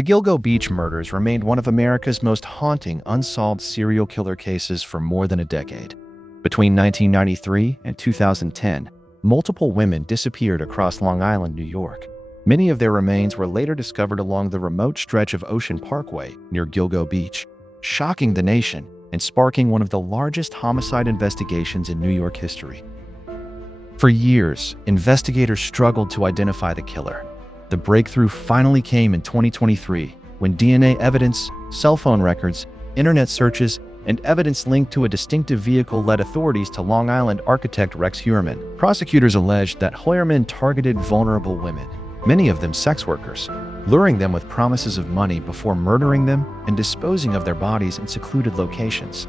The Gilgo Beach murders remained one of America's most haunting unsolved serial killer cases for more than a decade. Between 1993 and 2010, multiple women disappeared across Long Island, New York. Many of their remains were later discovered along the remote stretch of Ocean Parkway near Gilgo Beach, shocking the nation and sparking one of the largest homicide investigations in New York history. For years, investigators struggled to identify the killer. The breakthrough finally came in 2023 when DNA evidence, cell phone records, internet searches, and evidence linked to a distinctive vehicle led authorities to Long Island architect Rex Heuermann. Prosecutors alleged that Heuermann targeted vulnerable women, many of them sex workers, luring them with promises of money before murdering them and disposing of their bodies in secluded locations.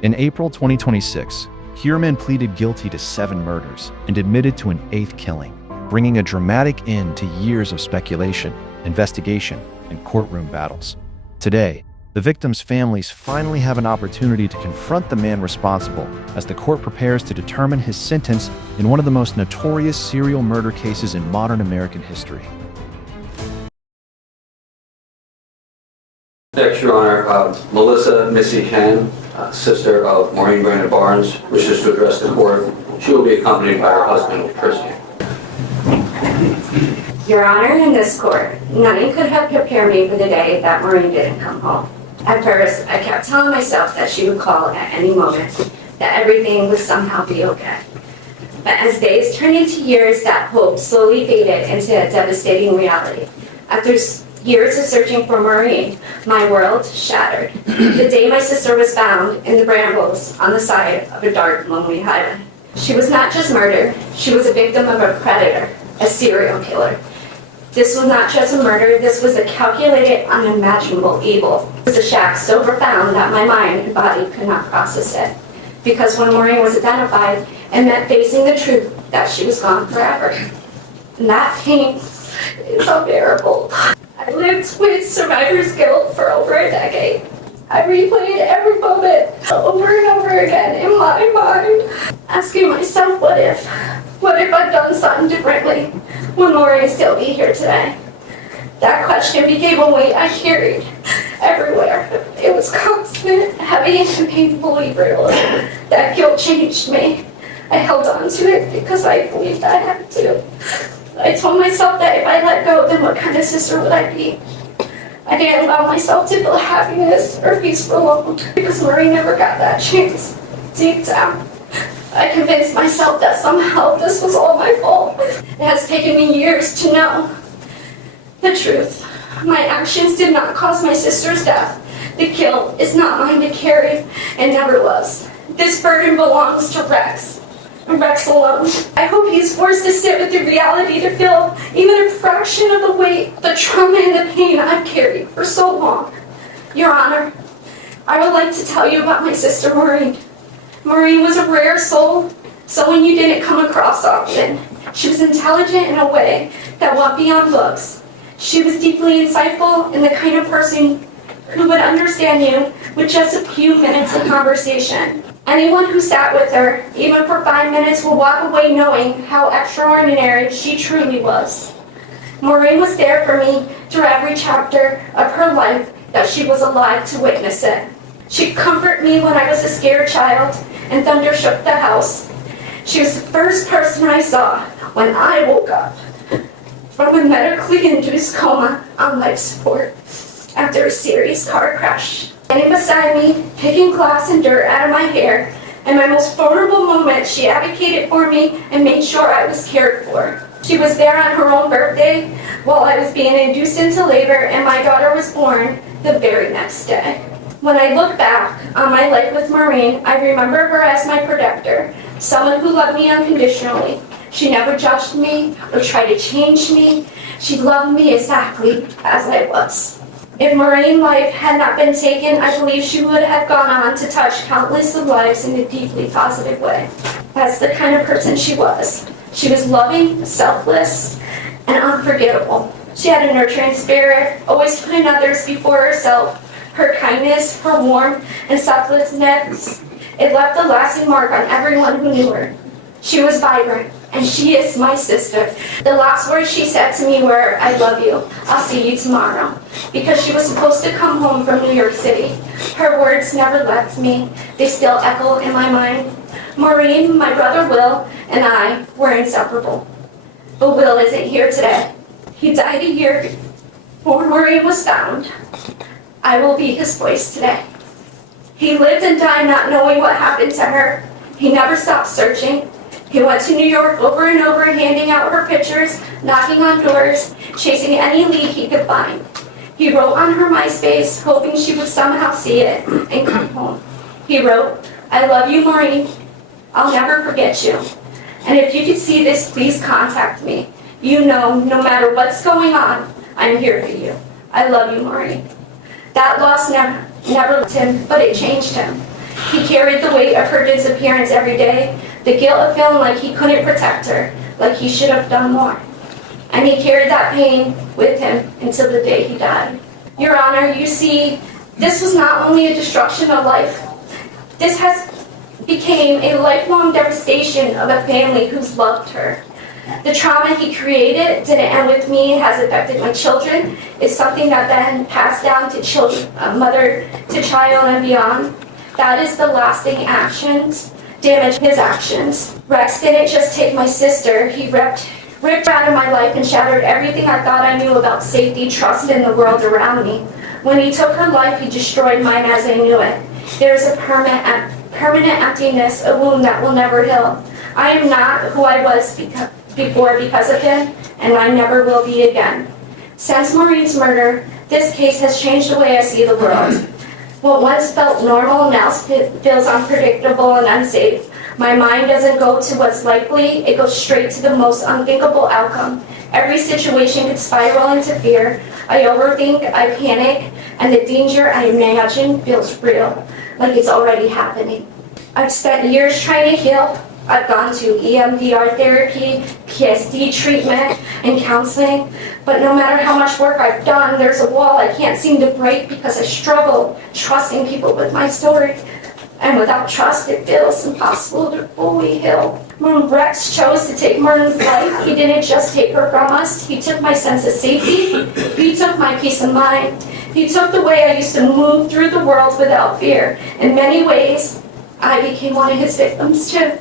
In April 2026, Heuermann pleaded guilty to 7 murders and admitted to an 8th killing, bringing a dramatic end to years of speculation, investigation, and courtroom battles. Today, the victims' families finally have an opportunity to confront the man responsible as the court prepares to determine his sentence in one of the most notorious serial murder cases in modern American history. Next, Your Honor, Melissa Missy Chen, sister of Maureen Brainard-Barnes, wishes to address the court. She will be accompanied by her husband, Christian. Your Honor, in this court, nothing could have prepared me for the day that Maureen didn't come home. At first, I kept telling myself that she would call at any moment, that everything would somehow be okay. But as days turned into years, that hope slowly faded into a devastating reality. After years of searching for Maureen, my world shattered. The day my sister was found in the brambles on the side of a dark, lonely highway. She was not just murdered, she was a victim of a predator, a serial killer. This was not just a murder, this was a calculated, unimaginable evil. It was a shock so profound that my mind and body could not process it. Because when Maureen was identified, it meant facing the truth that she was gone forever. And that pain is unbearable. I lived with survivor's guilt for over a decade. I replayed every moment over and over again in my mind, asking myself, what if? What if I'd done something differently? Would Maureen still be here today? That question became a weight I carried everywhere. It was constant, heavy, and painfully real. That guilt changed me. I held on to it because I believed I had to. I told myself that if I let go, then what kind of sister would I be? I didn't allow myself to feel happiness or peace for long because Maureen never got that chance. Deep down, I convinced myself that somehow this was all my fault. It has taken me years to know the truth. My actions did not cause my sister's death. The guilt is not mine to carry and never was. This burden belongs to Rex. Rex alone. I hope he's forced to sit with the reality to feel even a fraction of the weight, the trauma and the pain I've carried for so long. Your Honor, I would like to tell you about my sister Maureen. Maureen was a rare soul, someone you didn't come across often. She was intelligent in a way that went beyond looks. She was deeply insightful and the kind of person who would understand you with just a few minutes of conversation. Anyone who sat with her, even for 5 minutes, will walk away knowing how extraordinary she truly was. Maureen was there for me through every chapter of her life that she was alive to witness it. She comforted me when I was a scared child and thunder shook the house. She was the first person I saw when I woke up from a medically induced coma on life support after a serious car crash. Standing beside me, picking glass and dirt out of my hair, in my most vulnerable moment, she advocated for me and made sure I was cared for. She was there on her own birthday while I was being induced into labor and my daughter was born the very next day. When I look back on my life with Maureen, I remember her as my protector, someone who loved me unconditionally. She never judged me or tried to change me. She loved me exactly as I was. If Maureen's life had not been taken, I believe she would have gone on to touch countless of lives in a deeply positive way. That's the kind of person she was. She was loving, selfless, and unforgettable. She had a nurturing spirit, always putting others before herself. Her kindness, her warmth, and selflessness, it left a lasting mark on everyone who knew her. She was vibrant, and she is my sister. The last words she said to me were, "I love you. I'll see you tomorrow." Because she was supposed to come home from New York City. Her words never left me. They still echo in my mind. Maureen, my brother Will, and I were inseparable. But Will isn't here today. He died a year before Maureen was found. I will be his voice today. He lived and died not knowing what happened to her. He never stopped searching. He went to New York over and over, handing out her pictures, knocking on doors, chasing any lead he could find. He wrote on her MySpace, hoping she would somehow see it and come home. He wrote, "I love you, Maureen. I'll never forget you. And if you could see this, please contact me. You know, no matter what's going on, I'm here for you. I love you, Maureen." That loss never left him, but it changed him. He carried the weight of her disappearance every day, the guilt of feeling like he couldn't protect her, like he should have done more. And he carried that pain with him until the day he died. Your Honor, you see, this was not only a destruction of life. This has became a lifelong devastation of a family who's loved her. The trauma he created didn't end with me. It has affected my children. It's something that then passed down to children, mother to child and beyond. That is the lasting actions, damage his actions. Rex didn't just take my sister. He ripped her out of my life and shattered everything I thought I knew about safety, trust in the world around me. When he took her life, he destroyed mine as I knew it. There is a permanent emptiness, a wound that will never heal. I am not who I was before because of him, and I never will be again. Since Maureen's murder, this case has changed the way I see the world. What once felt normal now feels unpredictable and unsafe. My mind doesn't go to what's likely, it goes straight to the most unthinkable outcome. Every situation could spiral into fear. I overthink, I panic, and the danger I imagine feels real, like it's already happening. I've spent years trying to heal. I've gone to EMDR therapy, PSD treatment, and counseling, but no matter how much work I've done, there's a wall I can't seem to break because I struggle trusting people with my story. And without trust, it feels impossible to fully heal. When Rex chose to take Maureen's life, he didn't just take her from us, he took my sense of safety, he took my peace of mind, he took the way I used to move through the world without fear. In many ways, I became one of his victims too.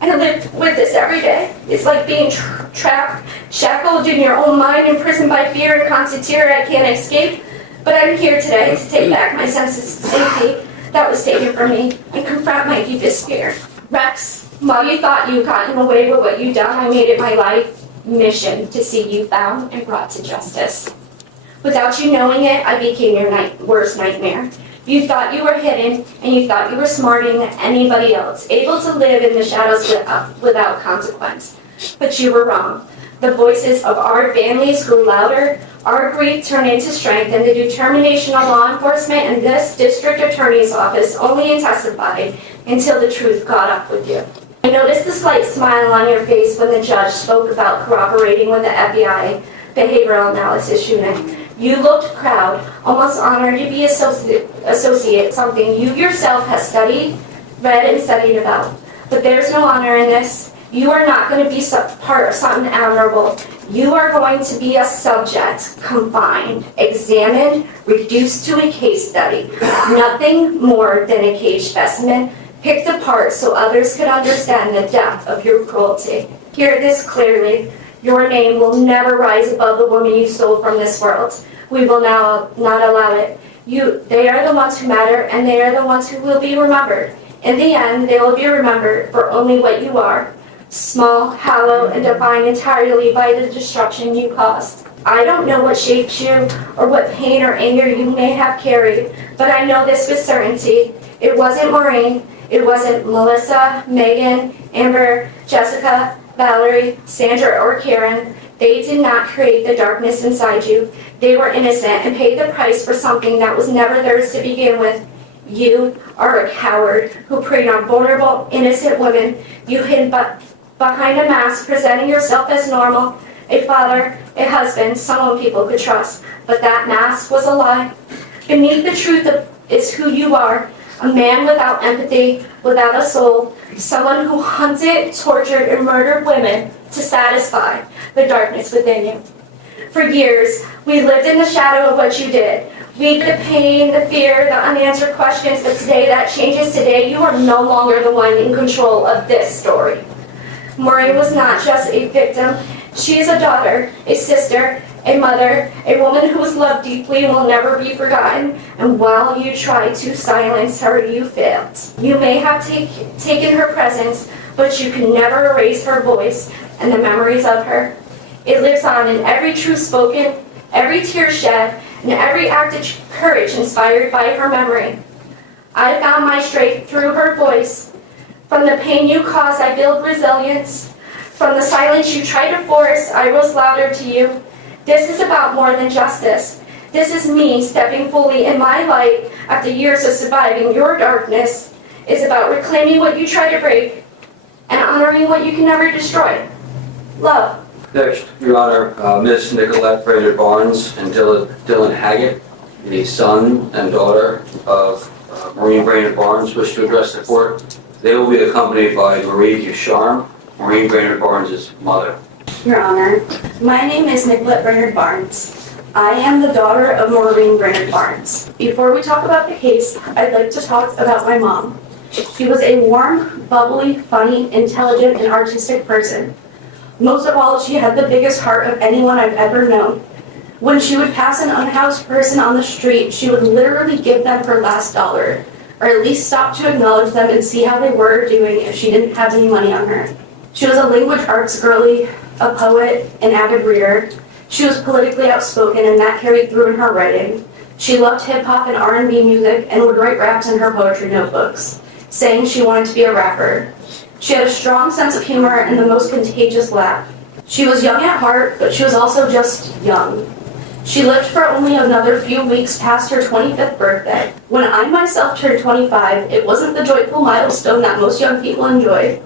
I live with this every day. It's like being trapped, shackled in your own mind, imprisoned by fear and constant terror I can't escape. But I'm here today to take back my sense of safety that was taken from me and confront my deepest fear. Rex, while you thought you gotten away with what you done, I made it my life mission to see you found and brought to justice. Without you knowing it, I became your worst nightmare. You thought you were hidden, and you thought you were smarter than anybody else, able to live in the shadows without consequence. But you were wrong. The voices of our families grew louder, our grief turned into strength, and the determination of law enforcement and this district attorney's office only intensified until the truth caught up with you. I noticed the slight smile on your face when the judge spoke about cooperating with the FBI behavioral analysis unit. You looked proud, almost honored to be associate, something you yourself have studied, read, and studied about. But there's no honor in this. You are not going to be part of something admirable. You are going to be a subject, confined, examined, reduced to a case study. Nothing more than a cage specimen, picked apart so others could understand the depth of your cruelty. Hear this clearly. Your name will never rise above the woman you stole from this world. We will now not allow it. They are the ones who matter, and they are the ones who will be remembered. In the end, they will be remembered for only what you are. Small, hollow, and defined entirely by the destruction you caused. I don't know what shaped you or what pain or anger you may have carried, but I know this with certainty. It wasn't Maureen. It wasn't Melissa, Megan, Amber, Jessica, Valerie, Sandra, or Karen. They did not create the darkness inside you. They were innocent and paid the price for something that was never theirs to begin with. You are a coward who preyed on vulnerable, innocent women. You hid behind a mask, presenting yourself as normal, a father, a husband, someone people could trust. But that mask was a lie. Beneath the truth is who you are, A man without empathy, without a soul, someone who hunted, tortured, and murdered women to satisfy the darkness within you. For years, we lived in the shadow of what you did. We the pain, the fear, the unanswered questions, but today that changes. Today you are no longer the one in control of this story. Maureen was not just a victim. She is a daughter, a sister, a mother, a woman who was loved deeply and will never be forgotten. And while you tried to silence her, you failed. You may have taken her presence, but you can never erase her voice and the memories of her. It lives on in every truth spoken, every tear shed, and every act of courage inspired by her memory. I found my strength through her voice. From the pain you caused, I build resilience. From the silence you tried to force, I rose louder to you. This is about more than justice. This is me stepping fully in my light after years of surviving your darkness. It's about reclaiming what you tried to break and honoring what you can never destroy. Love. Next, Your Honor, Ms. Nicolette Brainard-Barnes and Dylan Haggett, the son and daughter of Maureen Brainard-Barnes, wish to address the court. They will be accompanied by Marie Ducharme, Maureen Brainard-Barnes' mother. Your Honor, my name is Nicolette Brainard-Barnes. I am the daughter of Maureen Brainard-Barnes. Before we talk about the case, I'd like to talk about my mom. She was a warm, bubbly, funny, intelligent, and artistic person. Most of all, she had the biggest heart of anyone I've ever known. When she would pass an unhoused person on the street, she would literally give them her last dollar, or at least stop to acknowledge them and see how they were doing if she didn't have any money on her. She was a language arts girly, a poet, an avid reader. She was politically outspoken, and that carried through in her writing. She loved hip-hop and R&B music and would write raps in her poetry notebooks, saying she wanted to be a rapper. She had a strong sense of humor and the most contagious laugh. She was young at heart, but she was also just young. She lived for only another few weeks past her 25th birthday. When I myself turned 25, it wasn't the joyful milestone that most young people enjoy.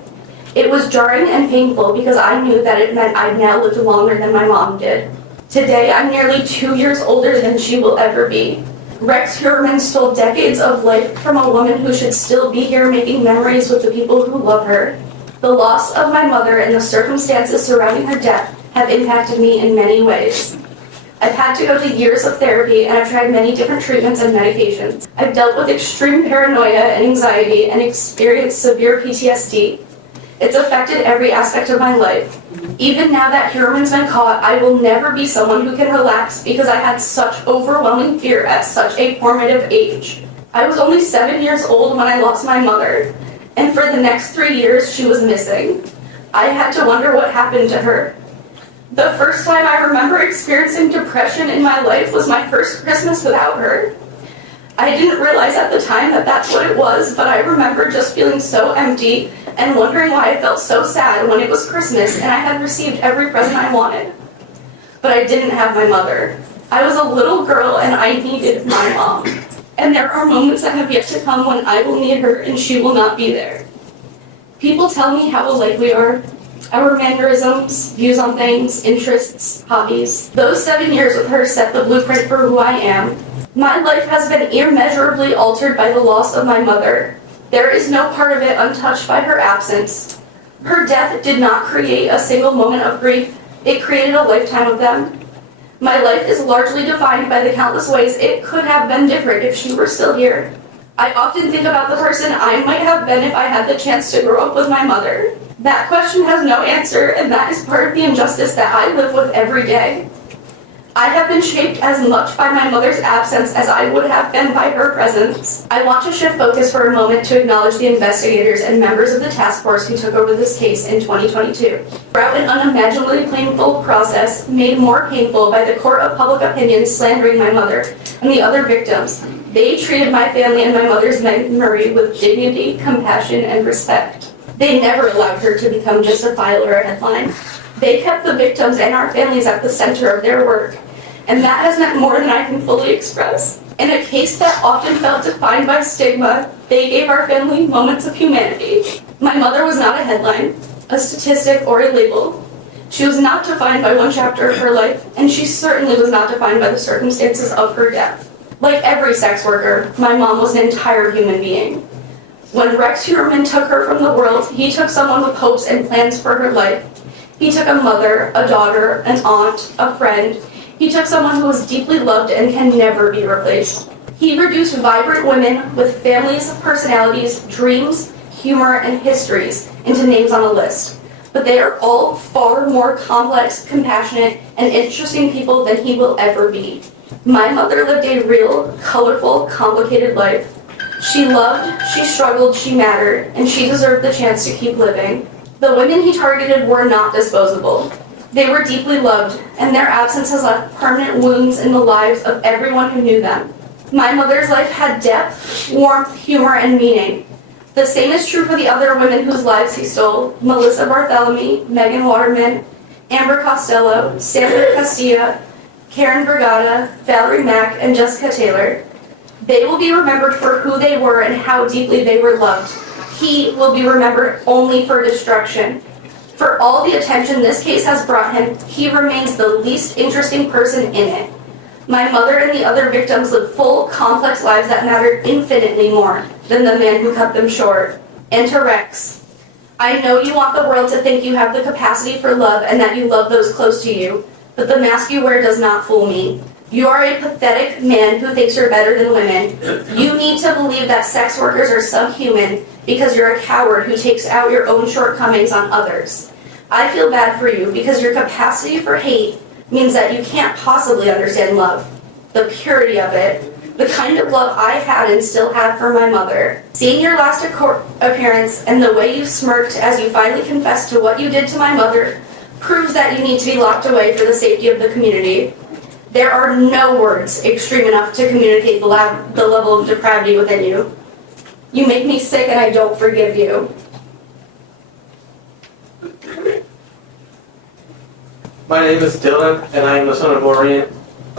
It was jarring and painful because I knew that it meant I'd now lived longer than my mom did. Today, I'm nearly 2 years older than she will ever be. Rex Heuermann stole decades of life from a woman who should still be here making memories with the people who love her. The loss of my mother and the circumstances surrounding her death have impacted me in many ways. I've had to go to years of therapy and I've tried many different treatments and medications. I've dealt with extreme paranoia and anxiety and experienced severe PTSD. It's affected every aspect of my life. Even now that Heuermann's been caught, I will never be someone who can relax because I had such overwhelming fear at such a formative age. I was only 7 years old when I lost my mother, and for the next 3 years she was missing. I had to wonder what happened to her. The first time I remember experiencing depression in my life was my first Christmas without her. I didn't realize at the time that that's what it was, but I remember just feeling so empty and wondering why I felt so sad when it was Christmas and I had received every present I wanted. But I didn't have my mother. I was a little girl and I needed my mom. And there are moments that have yet to come when I will need her and she will not be there. People tell me how alike we are. Our mannerisms, views on things, interests, hobbies. Those 7 years with her set the blueprint for who I am. My life has been immeasurably altered by the loss of my mother. There is no part of it untouched by her absence. Her death did not create a single moment of grief. It created a lifetime of them. My life is largely defined by the countless ways it could have been different if she were still here. I often think about the person I might have been if I had the chance to grow up with my mother. That question has no answer, and that is part of the injustice that I live with every day. I have been shaped as much by my mother's absence as I would have been by her presence. I want to shift focus for a moment to acknowledge the investigators and members of the task force who took over this case in 2022. Throughout an unimaginably painful process made more painful by the court of public opinion slandering my mother and the other victims, they treated my family and my mother's memory with dignity, compassion, and respect. They never allowed her to become just a file or a headline. They kept the victims and our families at the center of their work. And that has meant more than I can fully express. In a case that often felt defined by stigma, they gave our family moments of humanity. My mother was not a headline, a statistic, or a label. She was not defined by one chapter of her life, and she certainly was not defined by the circumstances of her death. Like every sex worker, my mom was an entire human being. When Rex Heuermann took her from the world, he took someone with hopes and plans for her life. He took a mother, a daughter, an aunt, a friend. He took someone who was deeply loved and can never be replaced. He reduced vibrant women with families, personalities, dreams, humor, and histories into names on a list. But they are all far more complex, compassionate, and interesting people than he will ever be. My mother lived a real, colorful, complicated life. She loved, she struggled, she mattered, and she deserved the chance to keep living. The women he targeted were not disposable. They were deeply loved, and their absence has left permanent wounds in the lives of everyone who knew them. My mother's life had depth, warmth, humor, and meaning. The same is true for the other women whose lives he stole: Melissa Barthelemy, Megan Waterman, Amber Costello, Sandra Castilla, Karen Brigada, Valerie Mack, and Jessica Taylor. They will be remembered for who they were and how deeply they were loved. He will be remembered only for destruction. For all the attention this case has brought him, he remains the least interesting person in it. My mother and the other victims lived full, complex lives that mattered infinitely more than the man who cut them short. And to Rex, I know you want the world to think you have the capacity for love and that you love those close to you, but the mask you wear does not fool me. You are a pathetic man who thinks you're better than women. You need to believe that sex workers are subhuman because you're a coward who takes out your own shortcomings on others. I feel bad for you because your capacity for hate means that you can't possibly understand love. The purity of it, the kind of love I had and still have for my mother. Seeing your last court appearance and the way you smirked as you finally confessed to what you did to my mother proves that you need to be locked away for the safety of the community. There are no words extreme enough to communicate the level of depravity within you. You make me sick and I don't forgive you. My name is Dylan, and I am the son of Maureen.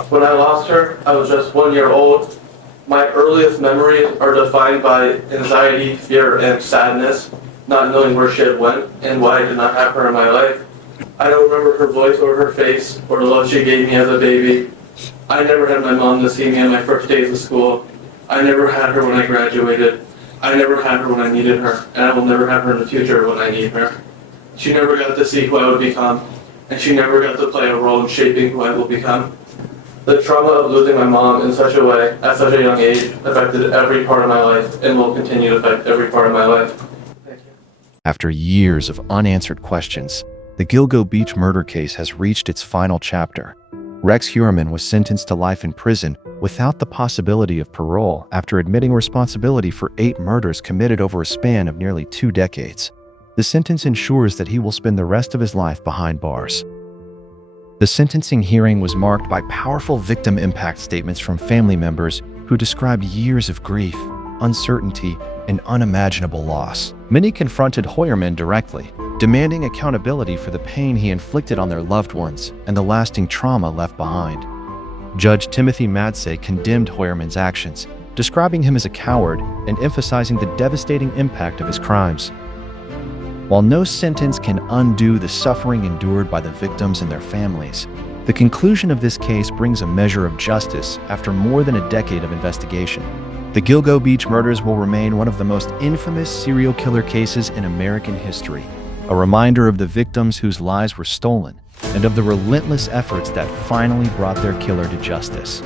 When I lost her, I was just 1 year old. My earliest memories are defined by anxiety, fear, and sadness, not knowing where she had went and why I did not have her in my life. I don't remember her voice or her face or the love she gave me as a baby. I never had my mom to see me on my first days of school. I never had her when I graduated. I never had her when I needed her, and I will never have her in the future when I need her. She never got to see who I would become, and she never got to play a role in shaping who I will become. The trauma of losing my mom in such a way, at such a young age, affected every part of my life and will continue to affect every part of my life. Thank you. After years of unanswered questions, the Gilgo Beach murder case has reached its final chapter. Rex Heuermann was sentenced to life in prison without the possibility of parole after admitting responsibility for 8 murders committed over a span of nearly 2 decades. The sentence ensures that he will spend the rest of his life behind bars. The sentencing hearing was marked by powerful victim impact statements from family members who described years of grief, uncertainty, and unimaginable loss. Many confronted Heuermann directly, demanding accountability for the pain he inflicted on their loved ones and the lasting trauma left behind. Judge Timothy Mazzei condemned Heuermann's actions, describing him as a coward and emphasizing the devastating impact of his crimes. While no sentence can undo the suffering endured by the victims and their families, the conclusion of this case brings a measure of justice after more than a decade of investigation. The Gilgo Beach murders will remain one of the most infamous serial killer cases in American history, a reminder of the victims whose lives were stolen and of the relentless efforts that finally brought their killer to justice.